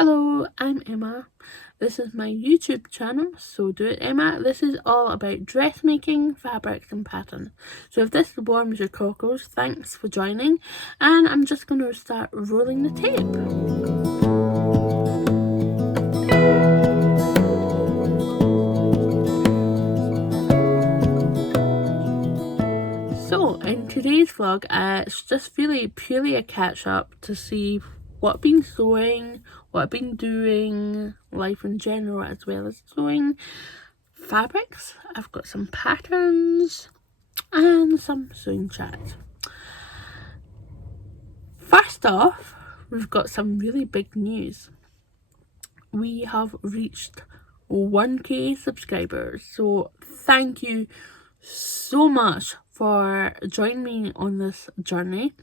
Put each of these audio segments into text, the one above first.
Hello, I'm Emma. This is my YouTube channel, So Do It Emma. This is all about dressmaking, fabrics and patterns. So if this warms your cockles, thanks for joining. And I'm just going to start rolling the tape. So in today's vlog, it's just really purely a catch up to see what I've been sewing, what I've been doing, life in general, as well as sewing, fabrics. I've got some patterns and some sewing chat. First off, we've got some really big news. We have reached 1k subscribers, so thank you so much for joining me on this journey.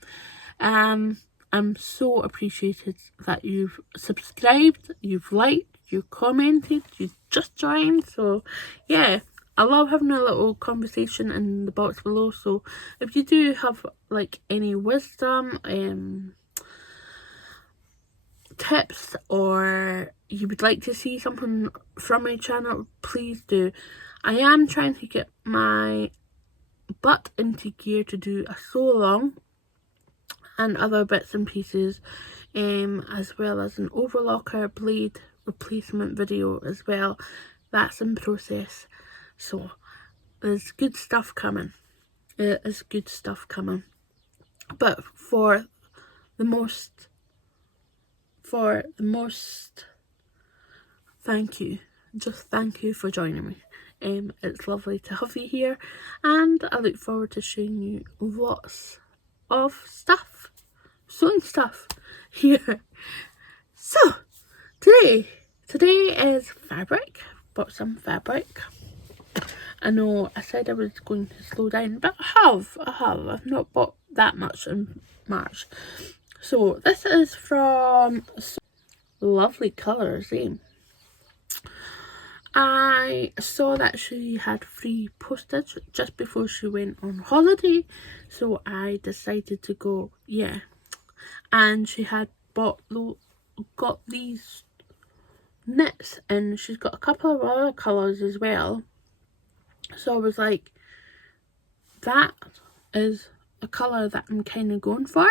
I'm so appreciated that you've subscribed, you've liked, you've commented, you've just joined. So yeah, I love having a little conversation in the box below. So if you do have like any wisdom, tips, or you would like to see something from my channel, please do. I am trying to get my butt into gear to do a sew along and other bits and pieces, as well as an overlocker blade replacement video as well. That's in process, so there's good stuff coming. It is good stuff coming. But for the most thank you, just thank you for joining me. It's lovely to have you here, and I look forward to showing you lots of stuff, sewing stuff here. So today is fabric. Bought some fabric. I know I said I was going to slow down, but I've not bought that much in March. So this is from lovely colours, I saw that she had free postage just before she went on holiday, so I decided to go, yeah. And she had got these knits, and she's got a couple of other colours as well. So I was like, that is a colour that I'm kind of going for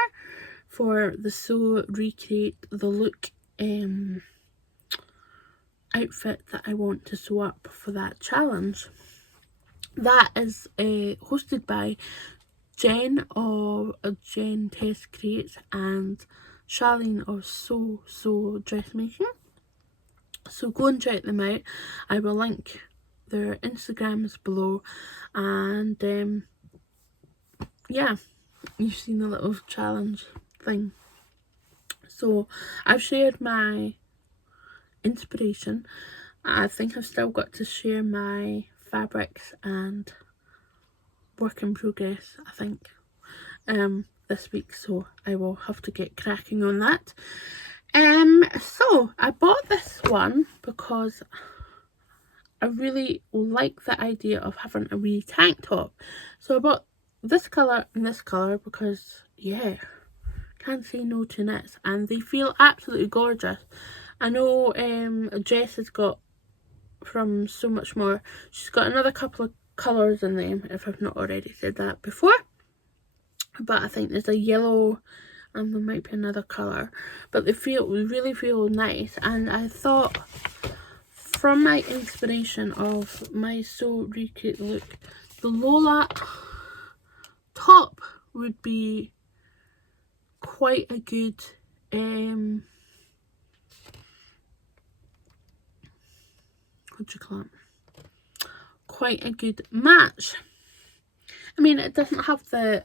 the Sew Recreate the Look outfit that I want to sew up for that challenge. That is hosted by Jen of Jen Test Creates and Charlene of So Dressmaking. So go and check them out. I will link their Instagrams below, and yeah, you've seen the little challenge thing. So I've shared my inspiration. I think I've still got to share my fabrics and work in progress, I think, this week, so I will have to get cracking on that. So I bought this one because I really like the idea of having a wee tank top. So I bought this colour and this colour because, yeah, can't say no to knits, and they feel absolutely gorgeous. I know Jess has got from So Much More, she's got another couple of colours in them, if I've not already said that before. But I think there's a yellow and there might be another colour. But they really feel nice, and I thought from my inspiration of my Sew Recreate Look, the Lola top would be quite a good what do you call it? Quite a good match. I mean, it doesn't have the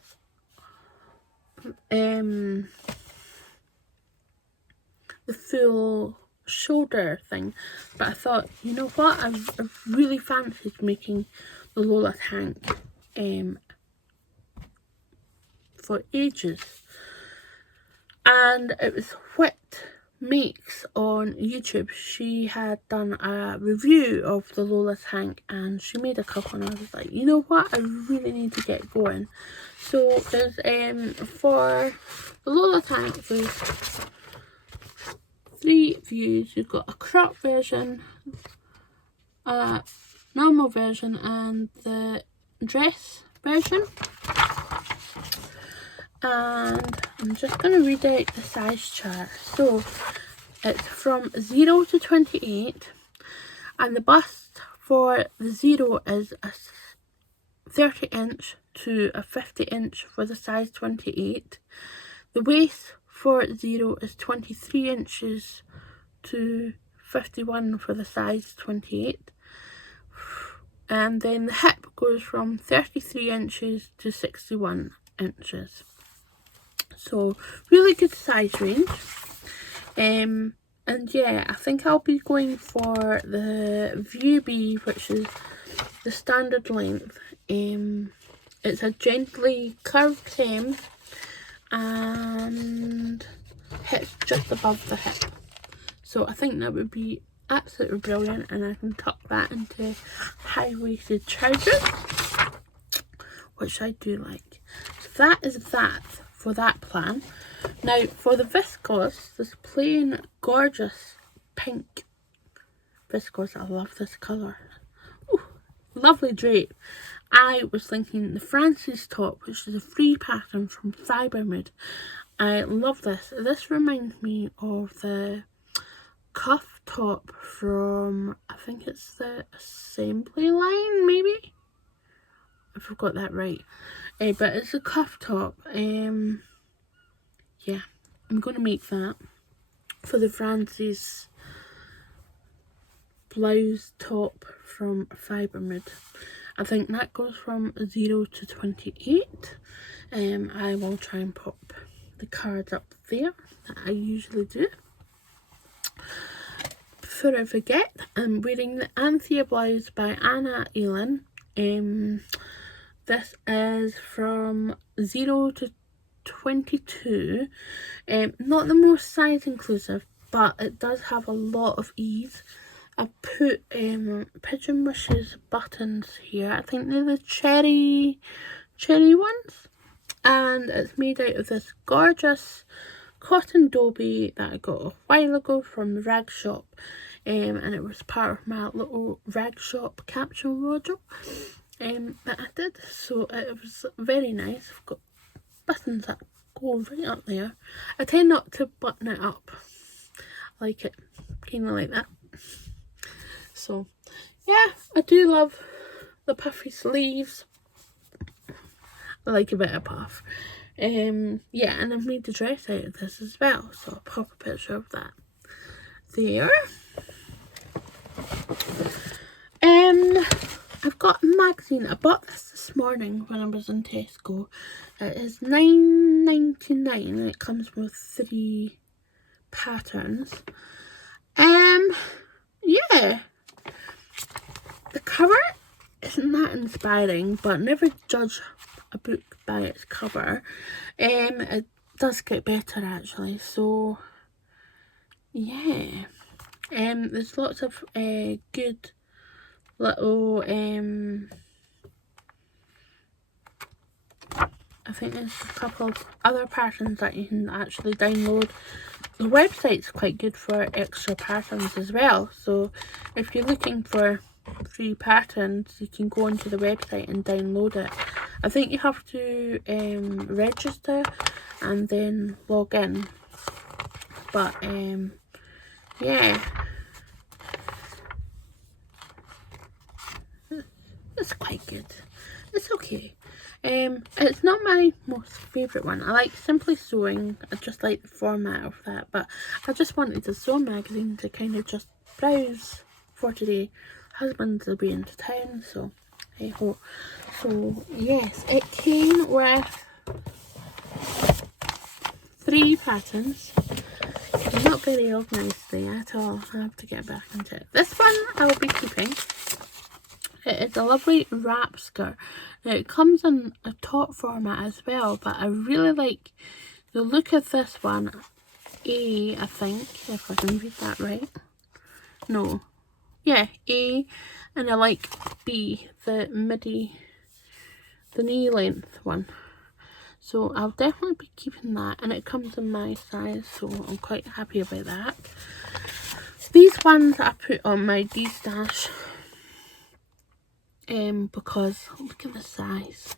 full shoulder thing, but I thought, you know what, I've really fancied making the Lola tank for ages, and it was Whit Makes on YouTube. She had done a review of the Lola tank and she made a couple, and I was like, you know what, I really need to get going. So there's for the Lola tank, there's 3 views. You've got a crop version, a normal version, and the dress version. And I'm just going to read out the size chart. So it's from 0 to 28, and the bust for the 0 is a 30 inch to a 50 inch for the size 28. The waist for 0 is 23 inches to 51 for the size 28. And then the hip goes from 33 inches to 61 inches. So really good size range. And yeah, I think I'll be going for the View B, which is the standard length. It's a gently curved hem and hits just above the hip. So I think that would be absolutely brilliant, and I can tuck that into high-waisted trousers, which I do like. So that is that for that plan. Now for the viscose, this plain gorgeous pink viscose, I love this colour. Ooh, lovely drape. I was thinking the Francis top, which is a free pattern from Vibrance. I love this. This reminds me of the cuff top from, I think it's the Assembly line, maybe? If I've got that right. But it's a cuff top. Yeah, I'm going to make that for the Francis blouse top from Vibrance. I think that goes from 0 to 28. I will try and pop the cards up there that I usually do. Before I forget, I'm wearing the Anthea Blouse by Anna Elin. This is from 0 to 22. Not the most size inclusive, but it does have a lot of ease. I put Pigeon wishes buttons here. I think they're the cherry ones, and it's made out of this gorgeous cotton Dobby that I got a while ago from the rag shop, and it was part of my little rag shop capsule wardrobe that I did. So it was very nice. I've got buttons that go right up there. I tend not to button it up. I like it kind of like that. So yeah, I do love the puffy sleeves. I like a bit of puff. Yeah, and I've made the dress out of this as well, so I'll pop a picture of that there. I've got a magazine. I bought this morning when I was in Tesco. It is $9.99 and it comes with 3 patterns. Yeah, the cover isn't that inspiring, but never judge a book by its cover. It does get better actually, so yeah. There's lots of good little I think there's a couple of other patterns that you can actually download. The website's quite good for extra patterns as well, so if you're looking for free patterns, you can go onto the website and download it. I think you have to register and then log in, but yeah, it's quite good. It's okay. It's not my most favourite one. I like Simply Sewing. I just like the format of that, but I just wanted a sew magazine to kind of just browse for today. Husband will be into town, so hey ho. So yes, it came with 3 patterns. I'm not very organised there at all. I have to get back into it. This one I will be keeping. It is a lovely wrap skirt. Now it comes in a top format as well, but I really like the look of this one. I think, if I can read that right. No. Yeah, A, and I like B, the midi, the knee length one. So I'll definitely be keeping that, and it comes in my size, so I'm quite happy about that. These ones I put on my D-stash because look at the size.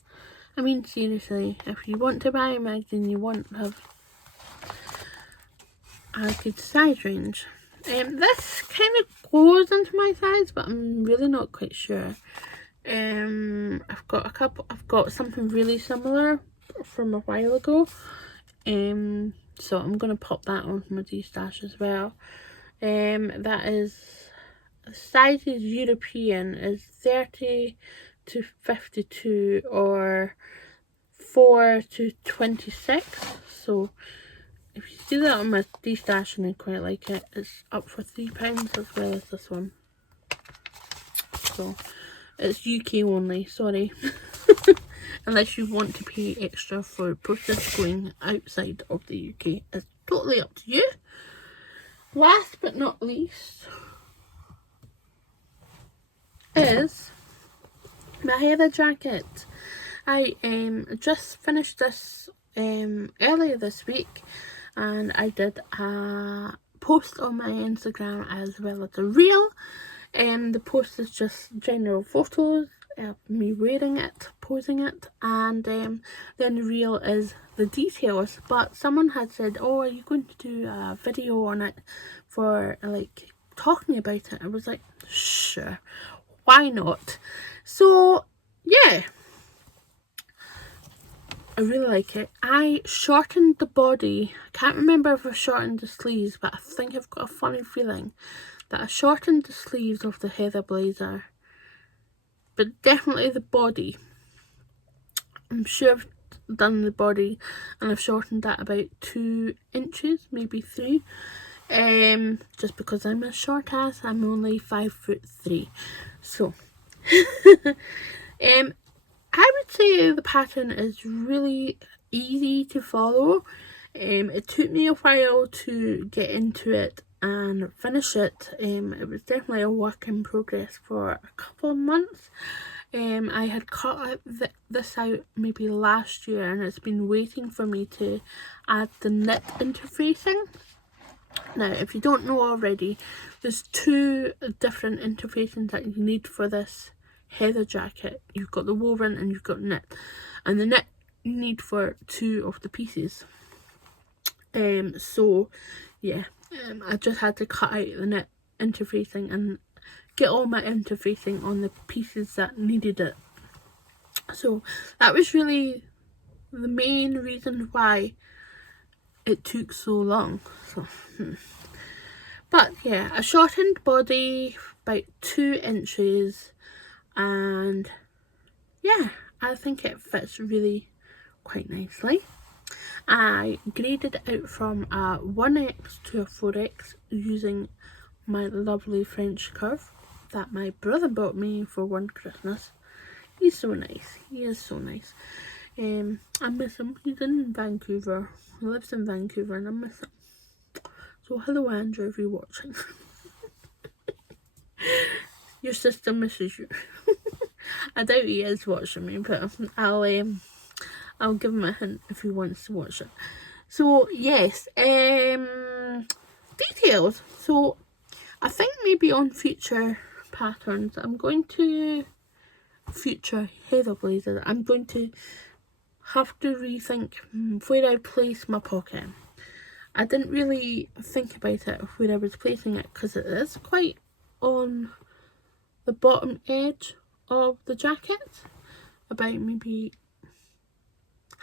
I mean, seriously, if you want to buy a magazine, you want to have a good size range. This kind of goes into my size, but I'm really not quite sure. I've got something really similar from a while ago. So I'm gonna pop that on my D-stash as well. That is, the size is European, is 30 to 52 or 4 to 26. So if you see that on my D-stash and I quite like it, it's up for £3 as well as this one. So it's UK only, sorry. Unless you want to pay extra for postage going outside of the UK. It's totally up to you. Last but not least is my heather jacket. I just finished this earlier this week, and I did a post on my Instagram as well as a reel. The post is just general photos of me wearing it, posing it, and then the reel is the details. But someone had said, oh, are you going to do a video on it for like talking about it? I was like, sure, why not? So yeah, I really like it. I shortened the body. I can't remember if I shortened the sleeves, but I think I've got a funny feeling that I shortened the sleeves of the heather blazer, but definitely the body. I'm sure I've done the body and I've shortened that about 2 inches, maybe 3. Just because I'm a short ass, I'm only 5'3". So I would say the pattern is really easy to follow. It took me a while to get into it and finish it. It was definitely a work in progress for a couple of months. I had cut this out maybe last year, and it's been waiting for me to add the knit interfacing. Now, if you don't know already, there's 2 different interfacings that you need for this heather jacket. You've got the woven and you've got knit, and the knit you need for 2 of the pieces. So yeah, I just had to cut out the knit interfacing and get all my interfacing on the pieces that needed it. So that was really the main reason why it took so long. So but yeah, a shortened body, about 2 inches, and yeah, I think it fits really quite nicely. I graded it out from a 1X to a 4X using my lovely French curve that my brother bought me for one Christmas. He's so nice. He is so nice. I miss him. He's in Vancouver. He lives in Vancouver and I miss him. So hello Andrew, if you're watching. Your sister misses you. I doubt he is watching me, but I'll give him a hint if he wants to watch it. So yes, details. So I think maybe on future patterns, I'm going to future heather blazers, I'm going to have to rethink where I place my pocket. I didn't really think about it where I was placing it, because it is quite on the bottom edge of the jacket, about maybe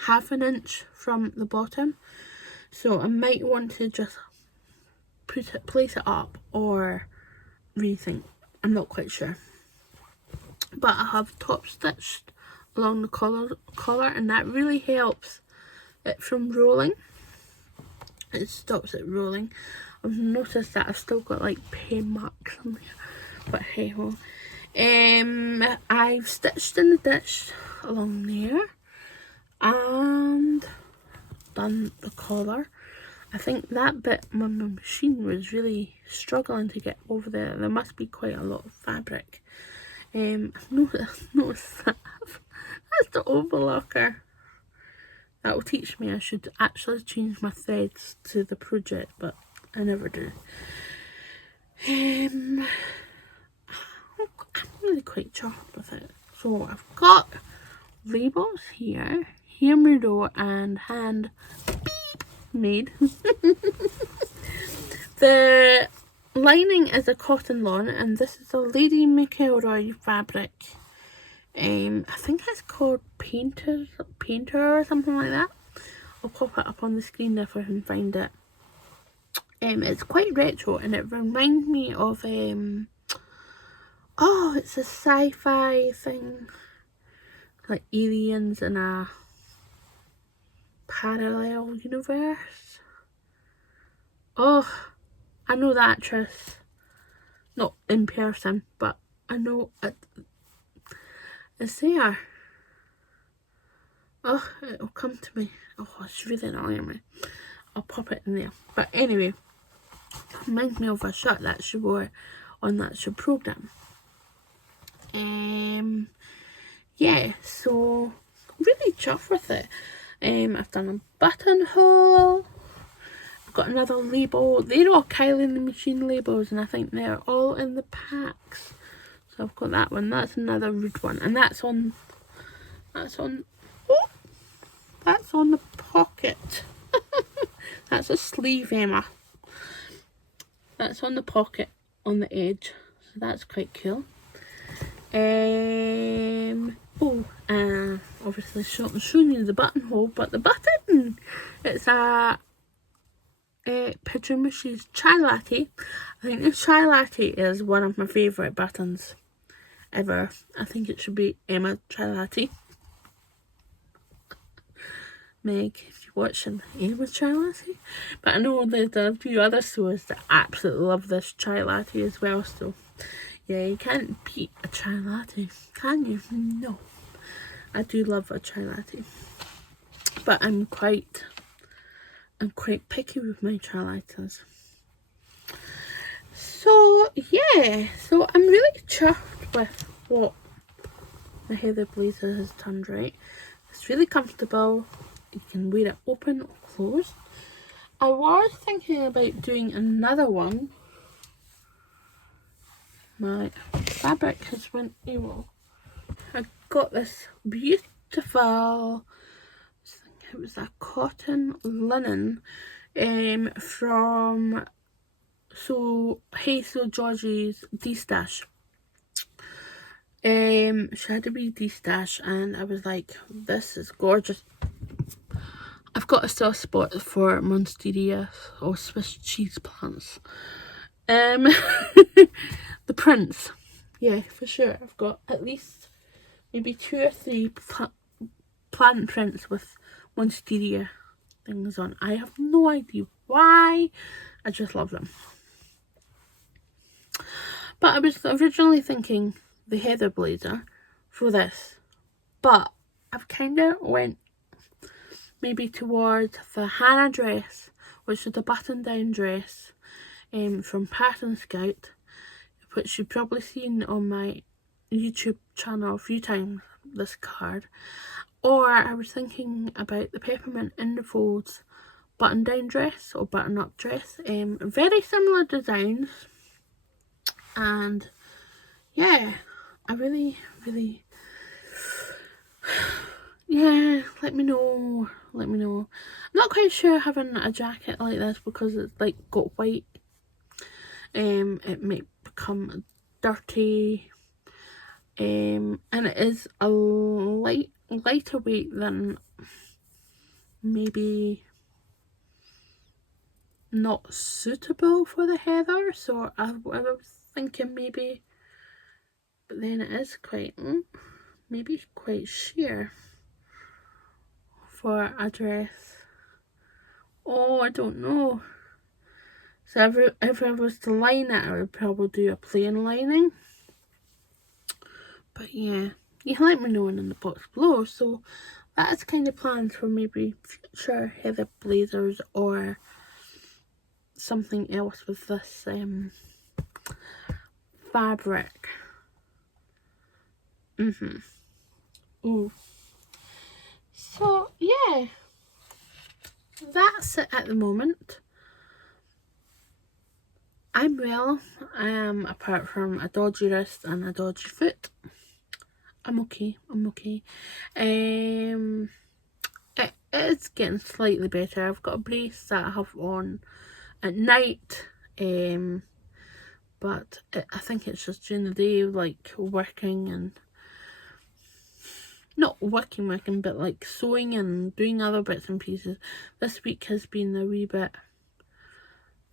half an inch from the bottom. So I might want to just place it up or rethink. I'm not quite sure. But I have top stitched along the collar, and that really helps it from rolling. It stops it rolling. I've noticed that I've still got like pen marks on there, but hey ho. I've stitched and stitched along there and done the collar. I think that bit my machine was really struggling to get over there. There must be quite a lot of fabric. I've noticed that. That's the overlocker. That will teach me I should actually change my threads to the project, but I never do. I'm really quite chuffed with it. So I've got labels here, Hear Me Roar and Hand Beep made. The lining is a cotton lawn, and this is a Lady McElroy fabric. I think it's called Painter or something like that. I'll pop it up on the screen if I can find it. It's quite retro, and it reminds me of oh, it's a sci-fi thing, like aliens in a parallel universe. Oh, I know the actress, not in person, but I know it's there. Oh, it'll come to me. Oh, it's really annoying me. I'll pop it in there. But anyway, it reminds me of a shirt that she wore on that show programme. Yeah, so really chuffed with it. I've done a buttonhole. I've got another label. They're all Kylie and the Machine labels, and I think they're all in the packs. So I've got that one. That's another red one, and that's on the pocket. That's a sleeve, Emma. That's on the pocket on the edge, so that's quite cool. Obviously showing you the buttonhole, but the button, it's a Pigeon Machines Chai Latte. I think the Chai Latte is one of my favourite buttons ever. I think it should be Emma Chai Latte. Meg, if you're watching, Emma Chai Latte. But I know there's a few other stores that absolutely love this Chai Latte as well, so yeah, you can't beat a chai latte, can you? No. I do love a chai latte. But I'm quite picky with my chai lattes. So yeah, so I'm really chuffed with what the Heather blazer has turned right. It's really comfortable. You can wear it open or closed. I was thinking about doing another one. My fabric has went AWOL. I got this beautiful, I think it was a cotton linen from Hazel Georgie's D-Stash. She had a wee D-Stash, and I was like, this is gorgeous. I've got a soft spot for Monstera or Swiss cheese plants. The prints, yeah, for sure. I've got at least maybe 2 or 3 plant prints with Monstera things on. I have no idea why. I just love them. But I was originally thinking the Heather blazer for this, but I've kind of went maybe towards the Hannah dress, which is a button down dress from Pattern Scout, which you've probably seen on my YouTube channel a few times, this card. Or I was thinking about the Peppermint in the Folds button down dress or button up dress. Very similar designs, and yeah, I really yeah, let me know. I'm not quite sure having a jacket like this because it's like got white. It may become dirty, and it is a lighter weight than maybe not suitable for the Heather, so I was thinking maybe, but then it is quite maybe quite sheer for a dress. Oh, I don't know. So if I was to line it, I would probably do a plain lining. But yeah, you can let me know in the box below. So that's kind of plans for maybe future Heather blazers or something else with this fabric. Ooh. So yeah, that's it at the moment. I'm well. I am, apart from a dodgy wrist and a dodgy foot. I'm okay. It's getting slightly better. I've got a brace that I have on at night. But I think it's just during the day, like working and not working, but like sewing and doing other bits and pieces. This week has been a wee bit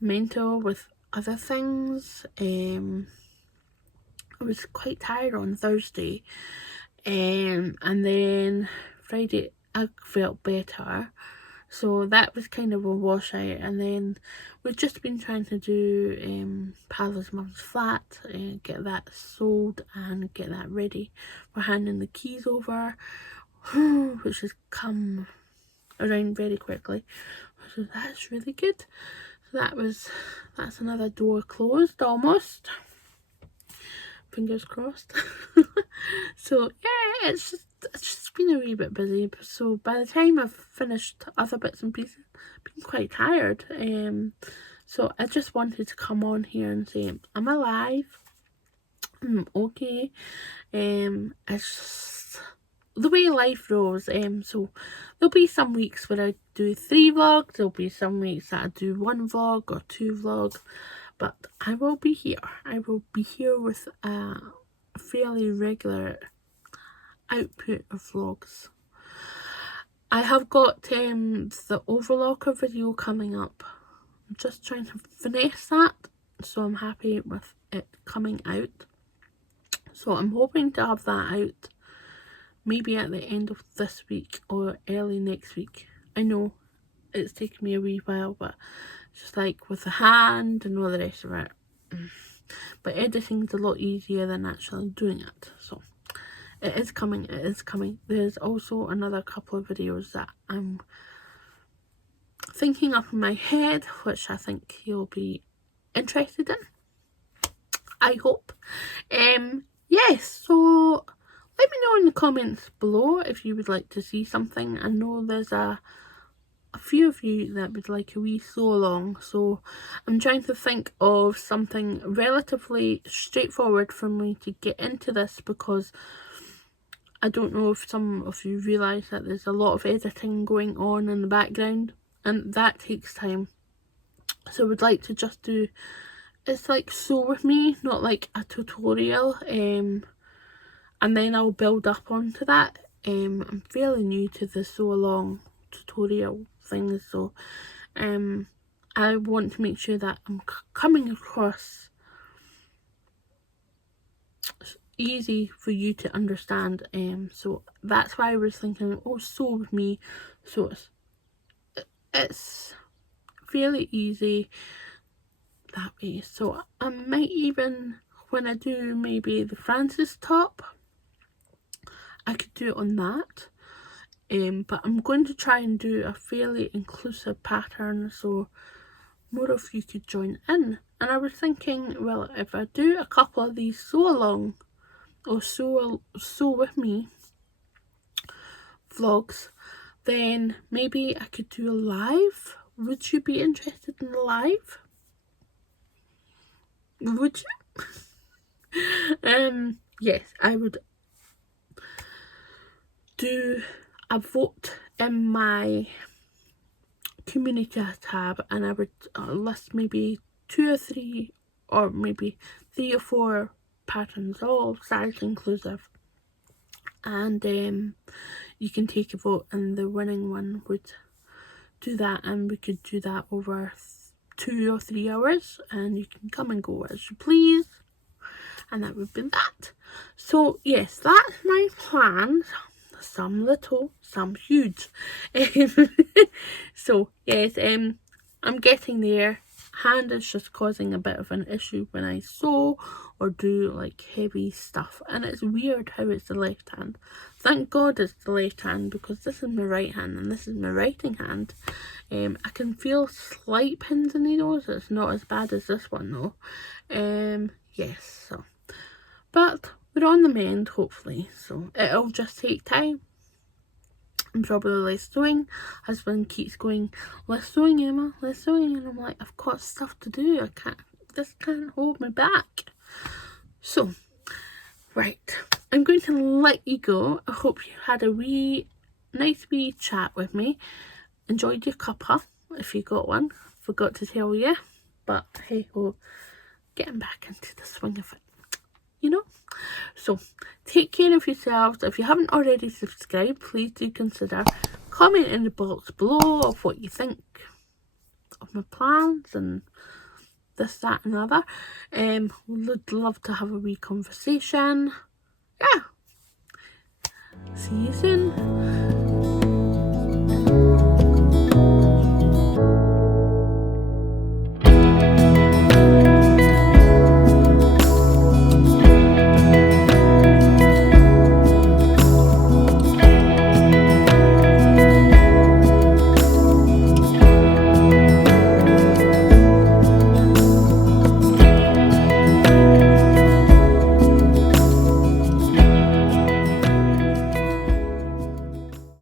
mental with other things. I was quite tired on Thursday, and then Friday I felt better, so that was kind of a washout. And then we've just been trying to do Paula's mum's flat, get that sold and get that ready for handing the keys over, which has come around very quickly, so that's really good. So that's another door closed almost, fingers crossed. So yeah, it's just been a wee bit busy. So by the time I've finished other bits and pieces, I've been quite tired. So I just wanted to come on here and say I'm alive, I'm okay. It's just the way life rolls. So there'll be some weeks where I do 3 vlogs, there'll be some weeks that I do 1 vlog or 2 vlogs, but I will be here. I will be here with a fairly regular output of vlogs. I have got the overlocker video coming up. I'm just trying to finesse that, so I'm happy with it coming out. So I'm hoping to have that out maybe at the end of this week or early next week. I know it's taken me a wee while, but just like with the hand and all the rest of it. But editing's a lot easier than actually doing it. So it is coming. There's also another couple of videos that I'm thinking up in my head, which I think you'll be interested in, I hope. Yes, so let me know in the comments below if you would like to see something. I know there's a few of you that would like a wee sew along, so I'm trying to think of something relatively straightforward for me to get into this, because I don't know if some of you realise that there's a lot of editing going on in the background, and that takes time. So I would like to just do, it's like sew with me, not like a tutorial, and then I'll build up onto that. I'm fairly new to the sew along tutorial things, so I want to make sure that I'm coming across easy for you to understand. So that's why I was thinking, oh, sew with me, so it's fairly easy that way. So I might even, when I do maybe the Francis top, I could do it on that. But I'm going to try and do a fairly inclusive pattern, so more of you could join in. And I was thinking, well, if I do a couple of these sew along or sew with me vlogs, then maybe I could do a live. Would you be interested in a live? Would you? Yes, I would do a vote in my community tab, and I would list maybe 2 or 3, or maybe 3 or 4 patterns, all size inclusive, and you can take a vote, and the winning one would do that, and we could do that over 2 or 3 hours, and you can come and go as you please, and that would be that. So yes, that's my plans. Some little, some huge. So yes, I'm getting there. Hand is just causing a bit of an issue when I sew or do like heavy stuff, and it's weird how it's the left hand. Thank God it's the left hand, because this is my right hand and this is my writing hand. I can feel slight pins and needles. It's not as bad as this one though. Yes, so, but we're on the mend hopefully, so it'll just take time. I'm probably less sewing. Husband keeps going, less sewing, Emma, less sewing, and I'm like, I've got stuff to do. This can't hold me back. So, right, I'm going to let you go. I hope you had a nice wee chat with me. Enjoyed your cuppa, if you got one. Forgot to tell you, but hey ho, getting back into the swing of it, you know. So take care of yourselves. If you haven't already subscribed, please do consider. Comment in the box below of what you think of my plans and this, that and other. Would love to have a wee conversation. Yeah, see you soon.